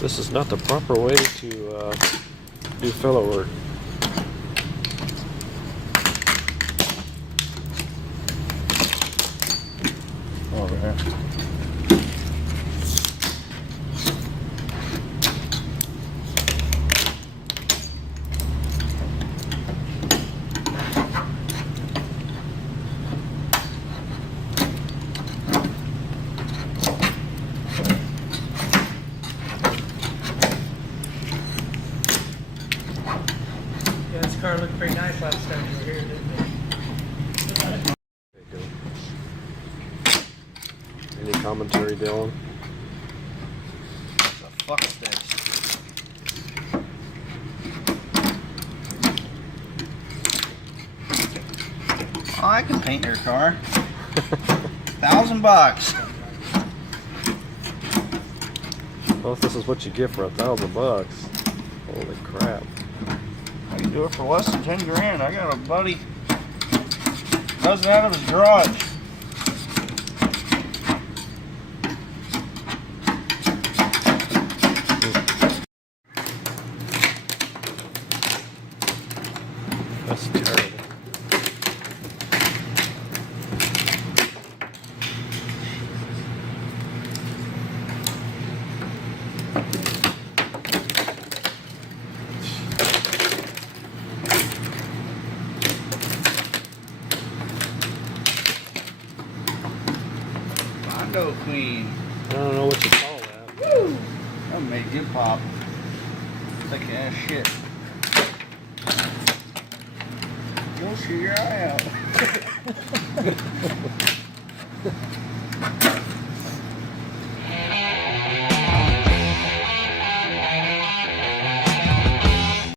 This is not the proper way to do filler work. Oh, there. Yeah, this car looked pretty nice last time you were here, didn't it? Any commentary, Dylan? What the fuck is this? Oh, I can paint your car. $1,000 bucks. Well, if this is what you get for $1,000 bucks, holy crap! I can do it for less than 10 grand. I got a buddy does it out of his garage. That's terrible. Mondo Queen. I don't know what you call that. Woo! That made you pop. Thick ass shit. You'll shoot your eye out.